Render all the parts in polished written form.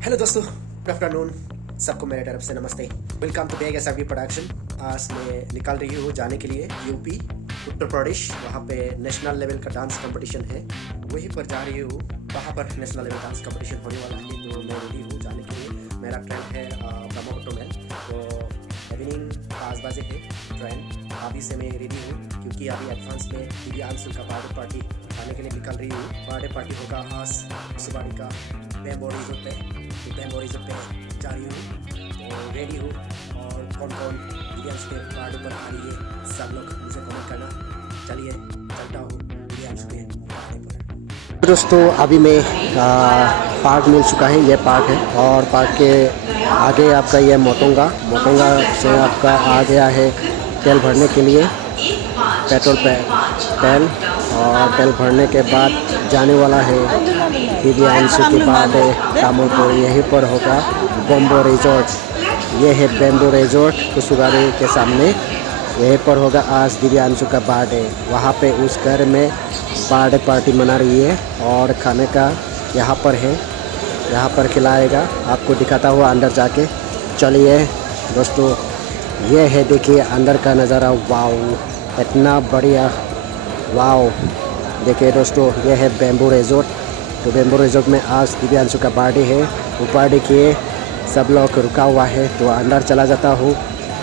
Hello दोस्तों, good afternoon. सबको मेरे तरफ से नमस्ते। Welcome to Baig SRV production. आज मैं निकल रही हूँ जाने के लिए यूपी, उत्तर प्रदेश। वहाँ पे नेशनल लेवल का डांस कंपटीशन है, वहीं पर जा रही हूँ। वहाँ पर नेशनल लेवल डांस कंपटीशन होने वाला है, तो मैं रेडी हूँ जाने के लिए। मेरा ट्रेन है ब्रह्मपुत्र में, तो इवनिंग 5 बजे है ट्रेन। अभी से मैं रेडी हूँ क्योंकि अभी एडवांस में दिव्यांशु का बर्थडे पार्टी खाने के लिए निकल रही हूँ। बर्थडे पार्टी होगा आज सुबाड़ी का बैम्बो रिजोर्ट पे, तो बैम्बो रिजोर्ट पे जा रही हूँ, तो रेडी हूँ। और कौन कौन दिव्यांशु के बर्थडे पर आ रही है, सब लोग मुझे कमेंट करना। चलिए चलता हूँ दिव्यांशु के बर्थडे पर। दोस्तों अभी मैं पार्क मिल चुका है, ये पार्क है, और पार्क के आगे आपका ये मोटोंगा से आपका आ गया है तेल भरने के लिए, पेट्रोल तेल। और तेल भरने के बाद जाने वाला है दिव्यांशु के बर्थडे तामुलपुर। यहीं पर होगा बैम्बो रिजॉर्ट। ये है बैम्बो रिजॉर्ट कुसुगारी के सामने, यहीं पर होगा आज दिव्यांशु का बर्थडे। वहाँ पे उस घर में बर्थडे पार्टी मना रही है, और खाने का यहाँ पर है, यहाँ पर खिलाएगा। आपको दिखाता हुआ अंदर जाके। चलिए दोस्तों, ये है, देखिए अंदर का नज़ारा। वाओ, इतना बढ़िया, वाओ। देखिए दोस्तों, ये है बैम्बो रिजॉर्ट। तो बैम्बो रिजॉर्ट में आज दिव्यांशु का बर्थडे है, वो बर्थडे किए सब लोग रुका हुआ है, तो अंदर चला जाता हूँ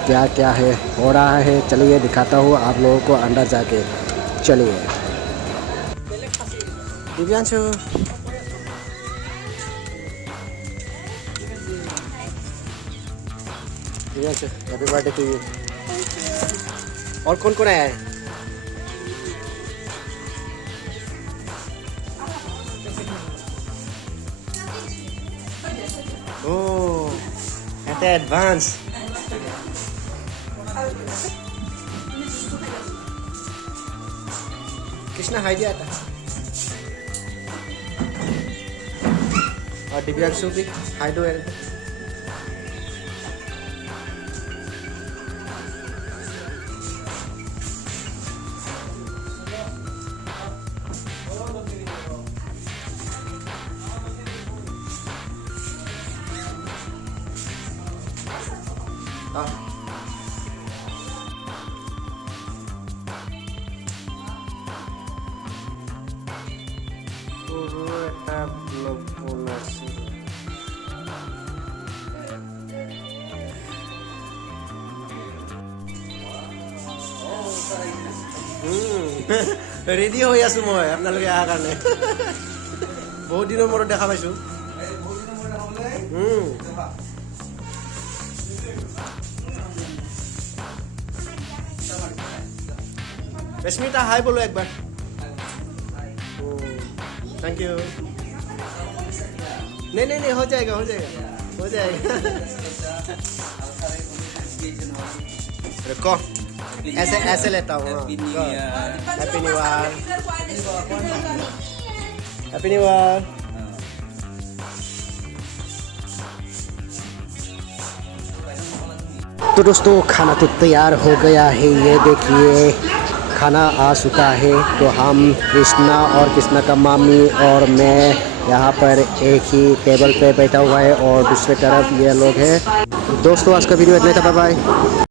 क्या क्या है हो रहा है। चलिए दिखाता हूँ आप लोगों को अंदर जाके। चलिए Divyanshu, Divyanshu happy birthday to you. और कौन कौन आया है? ओह, это एडवांस। कृष्णा हाई दिया था, और दिव्यांशु भी हाई दो। रेडी হৈ আছো মই আপোনালোকে অহাৰ কাৰণে। বহুত দিনৰ মূৰত দেখা পাইছো। रश्मिता हाय बोलो एक बार। Thank you. नहीं हो जाएगा रुको, ऐसे लेता हूँ। Happy new year, happy new year. तो दोस्तों खाना तो तैयार हो गया है, ये देखिए खाना आ चुका है। तो हम कृष्णा और कृष्णा का मामी और मैं यहाँ पर एक ही टेबल पे बैठा हुआ है, और दूसरी तरफ ये लोग हैं। दोस्तों आज का वीडियो इतना था, बाय बाय।